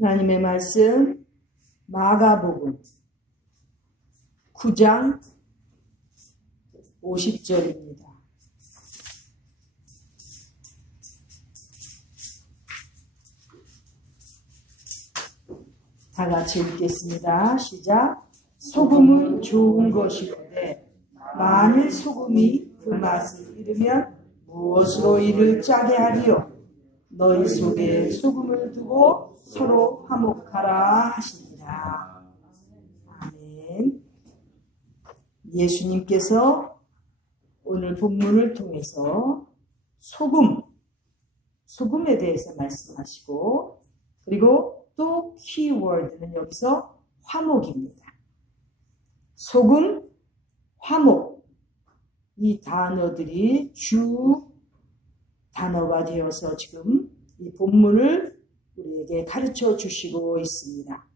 하나님의 말씀 마가복음 9장 50절입니다. 다 같이 읽겠습니다. 시작. 소금은 좋은 것이로되 만일 소금이 그 맛을 잃으면 무엇으로 이를 짜게 하리요. 너희 속에 소금을 두고 서로 화목하라 하시니라. 아멘. 예수님께서 오늘 본문을 통해서 소금에 대해서 말씀하시고, 그리고 또 키워드는 여기서 화목입니다. 소금, 화목, 이 단어들이 주 단어가 되어서 지금 이 본문을 우리에게 가르쳐 주시고 있습니다.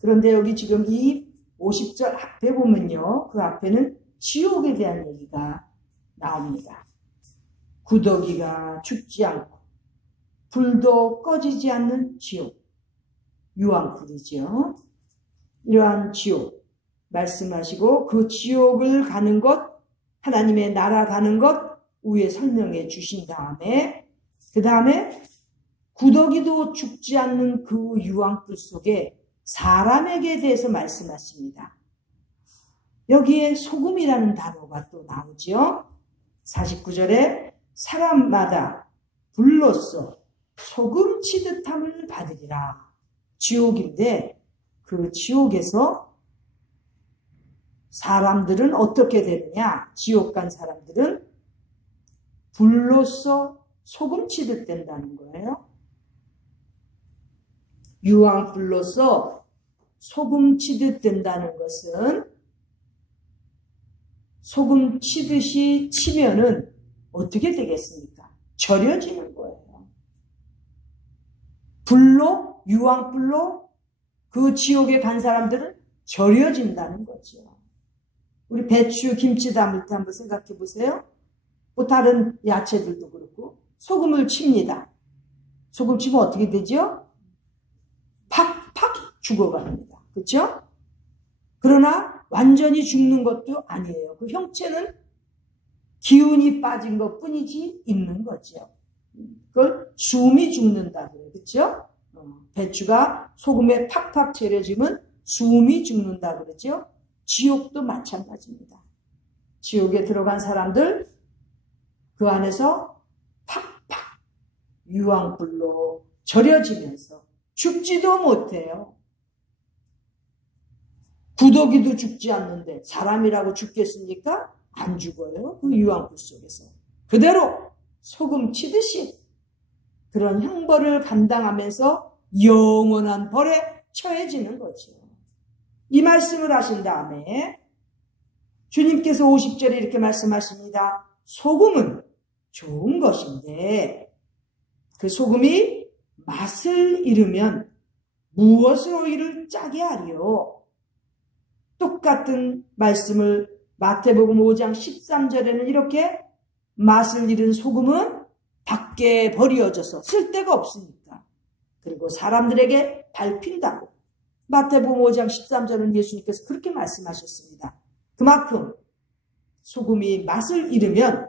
그런데 여기 지금 이 50절 앞에 보면요, 그 앞에는 지옥에 대한 얘기가 나옵니다. 구더기가 죽지 않고 불도 꺼지지 않는 지옥, 유황불이죠. 이러한 지옥 말씀하시고, 그 지옥을 가는 것, 하나님의 나라 가는 것 위에 설명해 주신 다음에, 그 다음에 구더기도 죽지 않는 그 유황불 속에 사람에게 대해서 말씀하십니다. 여기에 소금이라는 단어가 또 나오죠. 49절에 사람마다 불로써 소금 치듯함을 받으리라. 지옥인데, 그 지옥에서 사람들은 어떻게 되느냐? 지옥 간 사람들은 불로써 소금 치듯 된다는 거예요. 유황불로써 소금 치듯 된다는 것은, 소금 치듯이 치면은 어떻게 되겠습니까? 절여지는 거예요. 불로, 유황불로 그 지옥에 간 사람들은 절여진다는 거죠. 우리 배추, 김치 담을 때 한번 생각해 보세요. 뭐 다른 야채들도 그렇고 소금을 칩니다. 소금 치면 어떻게 되죠? 팍팍 죽어갑니다. 그렇죠? 그러나 완전히 죽는 것도 아니에요. 그 형체는 기운이 빠진 것 뿐이지 있는 거죠. 그걸 숨이 죽는다 그래요. 그렇죠? 배추가 소금에 팍팍 절여지면 숨이 죽는다 그러죠. 지옥도 마찬가지입니다. 지옥에 들어간 사람들, 그 안에서 팍팍 유황불로 절여지면서 죽지도 못해요. 구더기도 죽지 않는데 사람이라고 죽겠습니까? 안 죽어요. 그 유황불 속에서 그대로 소금 치듯이 그런 형벌을 감당하면서 영원한 벌에 처해지는 거죠. 이 말씀을 하신 다음에 주님께서 50절에 이렇게 말씀하십니다. 소금은 좋은 것인데 그 소금이 맛을 잃으면 무엇으로 이를 짜게 하리요. 똑같은 말씀을 마태복음 5장 13절에는 이렇게, 맛을 잃은 소금은 밖에 버려져서 쓸데가 없으니까, 그리고 사람들에게 밟힌다고. 마태복음 5장 13절은 예수님께서 그렇게 말씀하셨습니다. 그만큼 소금이 맛을 잃으면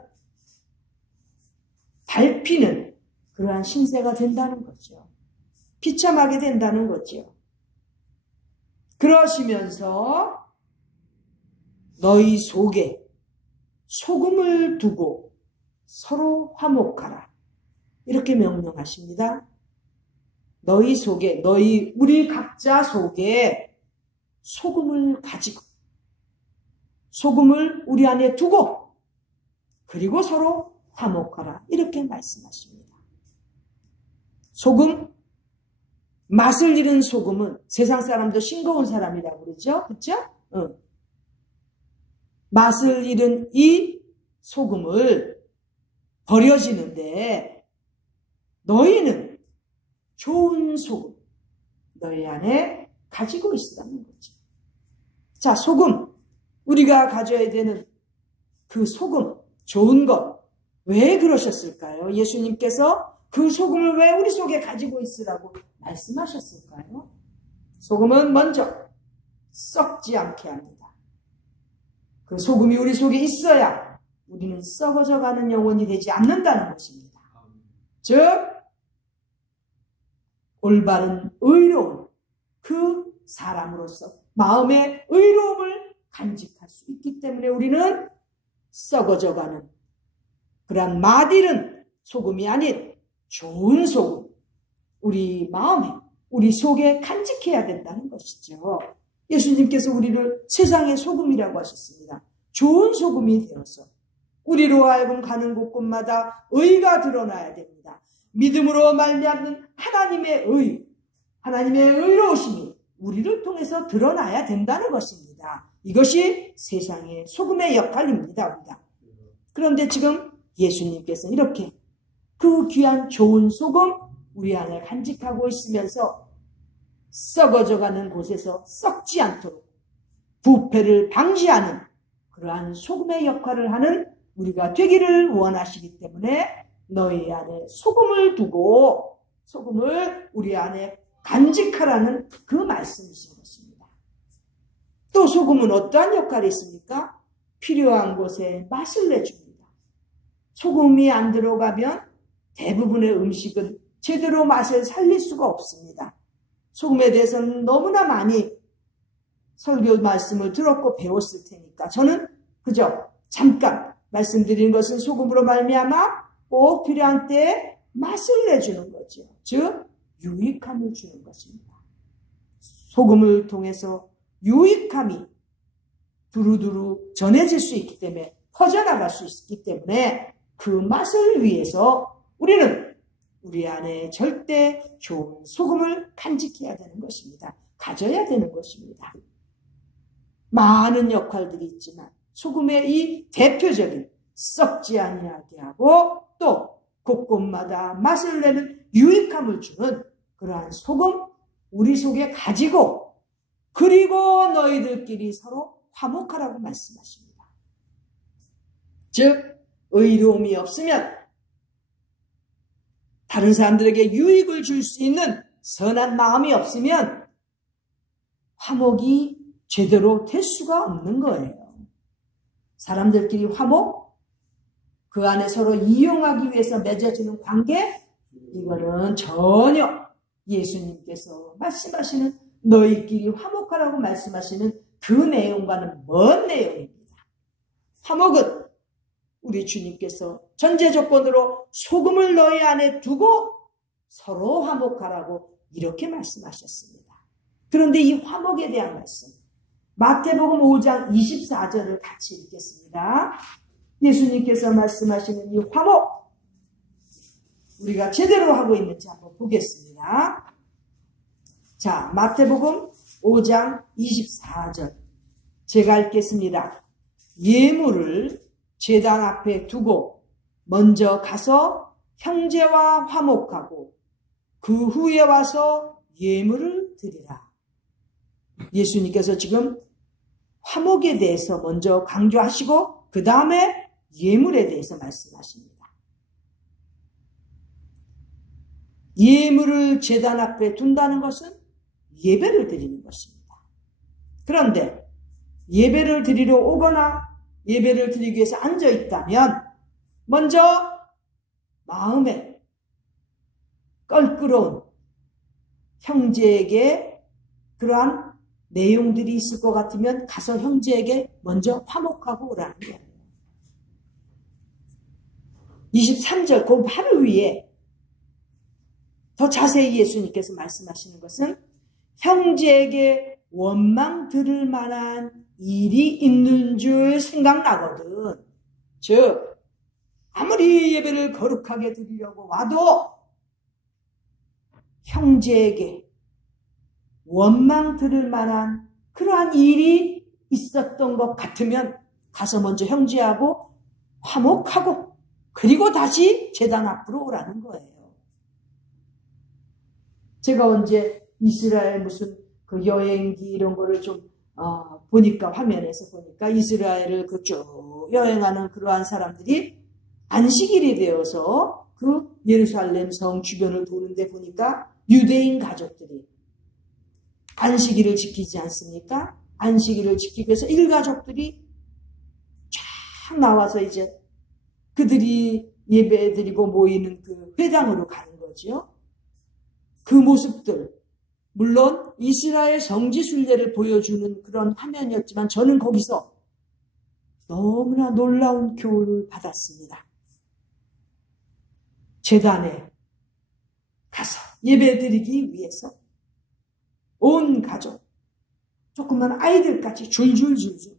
밟히는 그러한 신세가 된다는 거죠. 비참하게 된다는 거죠. 그러시면서 너희 속에 소금을 두고 서로 화목하라. 이렇게 명령하십니다. 너희 속에, 우리 각자 속에 소금을 가지고, 소금을 우리 안에 두고, 그리고 서로 화목하라. 이렇게 말씀하십니다. 소금, 맛을 잃은 소금은 세상 사람도 싱거운 사람이라고 그러죠? 그렇죠? 맛을 잃은 이 소금을 버려지는데, 너희는 좋은 소금, 너희 안에 가지고 있으라는 거죠. 자, 소금, 우리가 가져야 되는 그 소금, 좋은 것, 왜 그러셨을까요? 예수님께서 그 소금을 왜 우리 속에 가지고 있으라고 말씀하셨을까요? 소금은 먼저 썩지 않게 합니다. 그 소금이 우리 속에 있어야 우리는 썩어져가는 영혼이 되지 않는다는 것입니다. 즉 올바른 의로운 그 사람으로서 마음의 의로움을 간직할 수 있기 때문에 우리는 썩어져가는 그러한 맛있는 소금이 아닌 좋은 소금, 우리 마음에, 우리 속에 간직해야 된다는 것이죠. 예수님께서 우리를 세상의 소금이라고 하셨습니다. 좋은 소금이 되어서 우리로 하여금 가는 곳곳마다 의가 드러나야 됩니다. 믿음으로 말미암는 하나님의 의, 하나님의 의로우심이 우리를 통해서 드러나야 된다는 것입니다. 이것이 세상의 소금의 역할입니다. 우리가. 그런데 지금 예수님께서 이렇게 그 귀한 좋은 소금 우리 안에 간직하고 있으면서 썩어져가는 곳에서 썩지 않도록 부패를 방지하는 그러한 소금의 역할을 하는 우리가 되기를 원하시기 때문에 너희 안에 소금을 두고 소금을 우리 안에 간직하라는 그 말씀이신 것입니다. 또 소금은 어떠한 역할이 있습니까? 필요한 곳에 맛을 내줍니다. 소금이 안 들어가면 대부분의 음식은 제대로 맛을 살릴 수가 없습니다. 소금에 대해서는 너무나 많이 설교 말씀을 들었고 배웠을 테니까 저는 그저 잠깐 말씀드린 것은 소금으로 말미암아 꼭 필요한 때에 맛을 내주는 거죠. 즉 유익함을 주는 것입니다. 소금을 통해서 유익함이 두루두루 전해질 수 있기 때문에 퍼져나갈 수 있기 때문에 그 맛을 위해서 우리는 우리 안에 절대 좋은 소금을 간직해야 되는 것입니다. 가져야 되는 것입니다. 많은 역할들이 있지만 소금의 이 대표적인 썩지 아니하게 하고 또 곳곳마다 맛을 내는 유익함을 주는 그러한 소금 우리 속에 가지고 그리고 너희들끼리 서로 화목하라고 말씀하십니다. 즉 의로움이 없으면 다른 사람들에게 유익을 줄 수 있는 선한 마음이 없으면 화목이 제대로 될 수가 없는 거예요. 사람들끼리 화목, 그 안에 서로 이용하기 위해서 맺어지는 관계, 이거는 전혀 예수님께서 말씀하시는 너희끼리 화목하라고 말씀하시는 그 내용과는 먼 내용입니다. 화목은 우리 주님께서 전제 조건으로 소금을 너희 안에 두고 서로 화목하라고 이렇게 말씀하셨습니다. 그런데 이 화목에 대한 말씀, 마태복음 5장 24절을 같이 읽겠습니다. 예수님께서 말씀하시는 이 화목, 우리가 제대로 하고 있는지 한번 보겠습니다. 자, 마태복음 5장 24절 제가 읽겠습니다. 예물을 제단 앞에 두고 먼저 가서 형제와 화목하고 그 후에 와서 예물을 드리라. 예수님께서 지금 화목에 대해서 먼저 강조하시고 그 다음에 예물에 대해서 말씀하십니다. 예물을 제단 앞에 둔다는 것은 예배를 드리는 것입니다. 그런데 예배를 드리러 오거나 예배를 드리기 위해서 앉아 있다면 먼저 마음에 껄끄러운 형제에게 그러한 내용들이 있을 것 같으면 가서 형제에게 먼저 화목하고 오라는 거예요. 23절 그 바로 위에 더 자세히 예수님께서 말씀하시는 것은 형제에게 원망 들을 만한 일이 있는 줄 생각나거든. 즉 아무리 예배를 거룩하게 드리려고 와도 형제에게 원망 들을 만한 그러한 일이 있었던 것 같으면 가서 먼저 형제하고 화목하고 그리고 다시 제단 앞으로 오라는 거예요. 제가 언제 이스라엘 무슨 그 여행기 이런 거를 좀 보니까 화면에서 보니까 이스라엘을 쭉 여행하는 그러한 사람들이 안식일이 되어서 그 예루살렘 성 주변을 도는데 보니까 유대인 가족들이 안식일을 지키지 않습니까? 안식일을 지키기 위해서 일가족들이 쫙 나와서 이제 그들이 예배드리고 모이는 그 회당으로 가는 거죠. 그 모습들, 물론 이스라엘 성지순례를 보여주는 그런 화면이었지만 저는 거기서 너무나 놀라운 교훈을 받았습니다. 제단에 가서 예배드리기 위해서 온 가족, 조그만 아이들까지 줄줄줄줄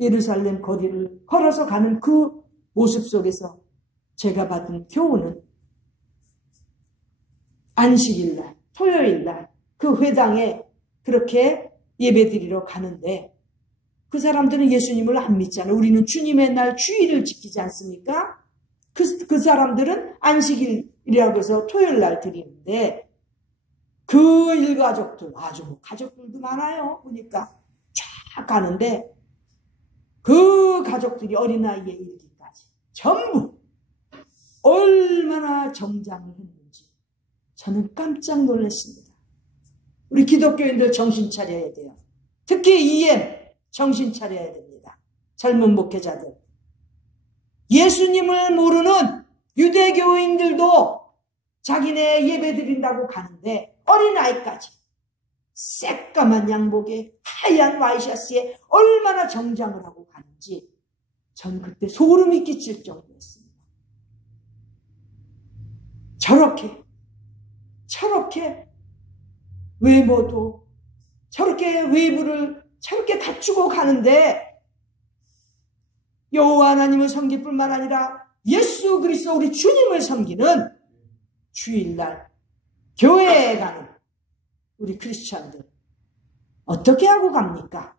예루살렘 거리를 걸어서 가는 그 모습 속에서 제가 받은 교훈은 안식일날, 토요일날 그 회당에 그렇게 예배드리러 가는데 그 사람들은 예수님을 안 믿잖아요. 우리는 주님의 날 주일을 지키지 않습니까? 그 사람들은 안식일이라고 해서 토요일날 드리는데 그 일가족들, 아주 뭐 가족들도 많아요. 보니까 쫙 가는데 그 가족들이 어린아이에 이르기까지 전부 얼마나 정장을 했는지 저는 깜짝 놀랐습니다. 우리 기독교인들 정신 차려야 돼요. 특히 EM 정신 차려야 됩니다. 젊은 목회자들. 예수님을 모르는 유대교인들도 자기네 예배 드린다고 가는데 어린아이까지 새까만 양복에 하얀 와이셔츠에 얼마나 정장을 하고 가는지 전 그때 소름이 끼칠 정도였습니다. 저렇게 외모도 저렇게 외부를 저렇게 갖추고 가는데 여호와 하나님을 섬길 뿐만 아니라 예수 그리스도 우리 주님을 섬기는 주일날 교회에 가는 우리 크리스찬들 어떻게 하고 갑니까?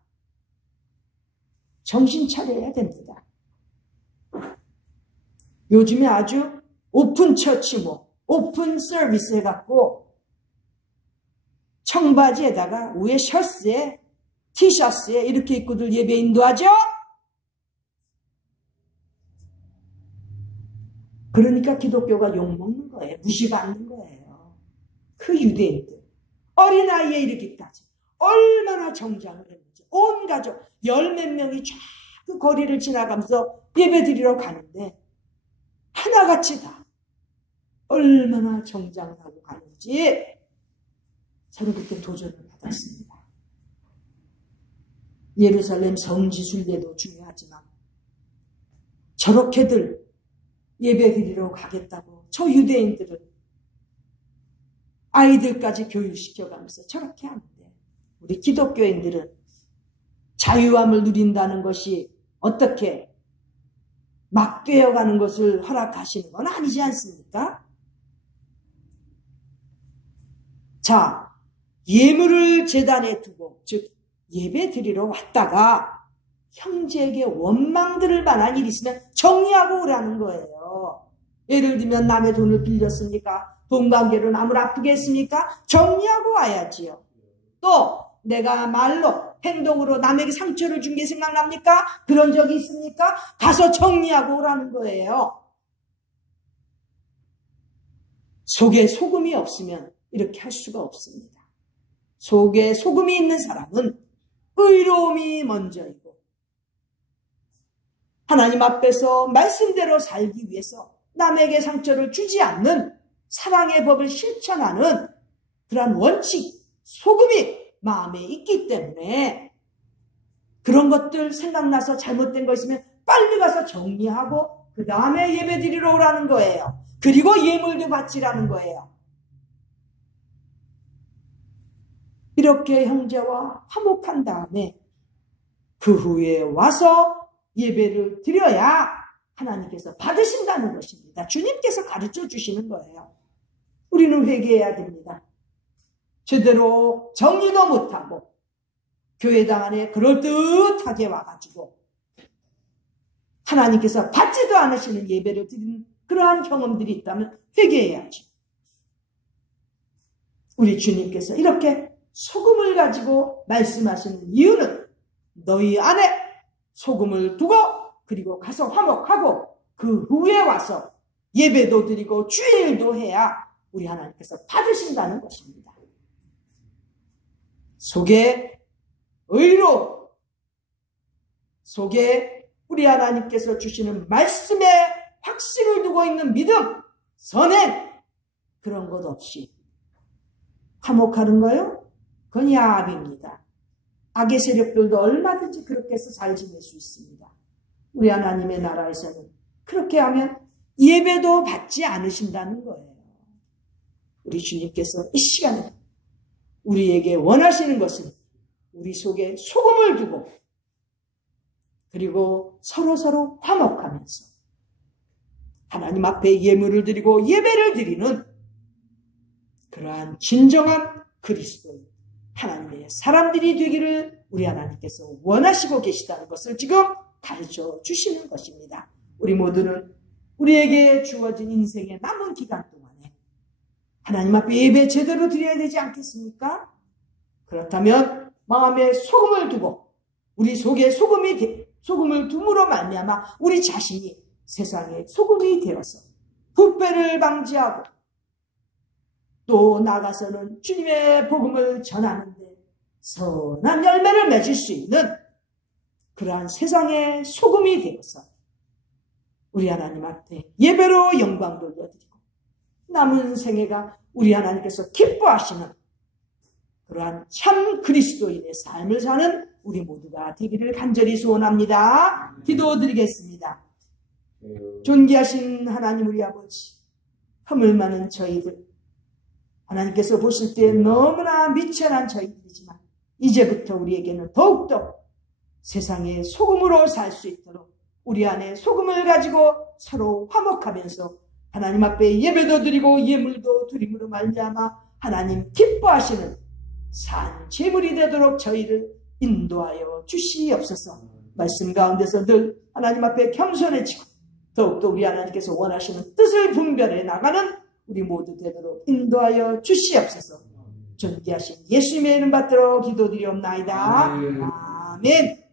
정신 차려야 됩니다. 요즘에 아주 오픈 처치모, 오픈 서비스 해갖고 청바지에다가 위에 셔츠에 티셔츠에 이렇게 입고들 예배 인도하죠? 그러니까 기독교가 욕먹는 거예요. 무시받는 거예요. 그 유대인들. 어린아이에 이르기까지 얼마나 정장을 했는지. 온 가족, 열 몇 명이 쫙 그 거리를 지나가면서 예배 드리러 가는데 하나같이 다 얼마나 정장을 하고 가는지 저는 그때 도전을 받았습니다. 예루살렘 성지순례도 중요하지만 저렇게들 예배 드리러 가겠다고 저 유대인들은 아이들까지 교육시켜가면서 저렇게 하는데 우리 기독교인들은 자유함을 누린다는 것이 어떻게 막 되어가는 것을 허락하시는 건 아니지 않습니까? 자, 예물을 제단에 두고 즉 예배 드리러 왔다가 형제에게 원망들을 만한 일이 있으면 정리하고 오라는 거예요. 예를 들면 남의 돈을 빌렸습니까? 돈 관계로 남을 아프게 했습니까? 정리하고 와야지요. 또 내가 말로 행동으로 남에게 상처를 준 게 생각납니까? 그런 적이 있습니까? 가서 정리하고 오라는 거예요. 속에 소금이 없으면 이렇게 할 수가 없습니다. 속에 소금이 있는 사람은 의로움이 먼저이고 하나님 앞에서 말씀대로 살기 위해서 남에게 상처를 주지 않는 사랑의 법을 실천하는 그러한 원칙, 소금이 마음에 있기 때문에 그런 것들 생각나서 잘못된 거 있으면 빨리 가서 정리하고 그 다음에 예배 드리러 오라는 거예요. 그리고 예물도 바치라는 거예요. 이렇게 형제와 화목한 다음에 그 후에 와서 예배를 드려야 하나님께서 받으신다는 것입니다. 주님께서 가르쳐 주시는 거예요. 우리는 회개해야 됩니다. 제대로 정리도 못하고 교회당 안에 그럴듯하게 와가지고 하나님께서 받지도 않으시는 예배를 드리는 그러한 경험들이 있다면 회개해야죠. 우리 주님께서 이렇게 소금을 가지고 말씀하시는 이유는 너희 안에 소금을 두고 그리고 가서 화목하고 그 후에 와서 예배도 드리고 주일도 해야 우리 하나님께서 받으신다는 것입니다. 속에 의로, 속에 우리 하나님께서 주시는 말씀에 확신을 두고 있는 믿음, 선행, 그런 것 없이 화목하는 거요? 그건 야합입니다. 악의 세력들도 얼마든지 그렇게 해서 잘 지낼 수 있습니다. 우리 하나님의 나라에서는 그렇게 하면 예배도 받지 않으신다는 거예요. 우리 주님께서 이 시간에 우리에게 원하시는 것은 우리 속에 소금을 두고 그리고 서로 화목하면서 하나님 앞에 예물을 드리고 예배를 드리는 그러한 진정한 그리스도인 하나님의 사람들이 되기를 우리 하나님께서 원하시고 계시다는 것을 지금 가르쳐 주시는 것입니다. 우리 모두는 우리에게 주어진 인생의 남은 기간 동안에 하나님 앞에 예배 제대로 드려야 되지 않겠습니까? 그렇다면 마음에 소금을 두고 우리 속에 소금을 둠으로 말미암아 우리 자신이 세상의 소금이 되어서 부패를 방지하고 또 나가서는 주님의 복음을 전하는데 선한 열매를 맺을 수 있는 그러한 세상의 소금이 되어서 우리 하나님 앞에 예배로 영광 돌려드리고 남은 생애가 우리 하나님께서 기뻐하시는 그러한 참 그리스도인의 삶을 사는 우리 모두가 되기를 간절히 소원합니다. 기도드리겠습니다. 존귀하신 하나님 우리 아버지, 허물 많은 저희들, 하나님께서 보실 때 너무나 미천한 저희들이지만 이제부터 우리에게는 더욱더 세상의 소금으로 살 수 있도록 우리 안에 소금을 가지고 서로 화목하면서 하나님 앞에 예배도 드리고 예물도 드림으로 말미암아 하나님 기뻐하시는 산 제물이 되도록 저희를 인도하여 주시옵소서. 말씀 가운데서 늘 하나님 앞에 겸손해지고 더욱더 우리 하나님께서 원하시는 뜻을 분별해 나가는 우리 모두 되도록 인도하여 주시옵소서. 존귀하신 예수님의 이름 받들어 기도드리옵나이다. 아멘.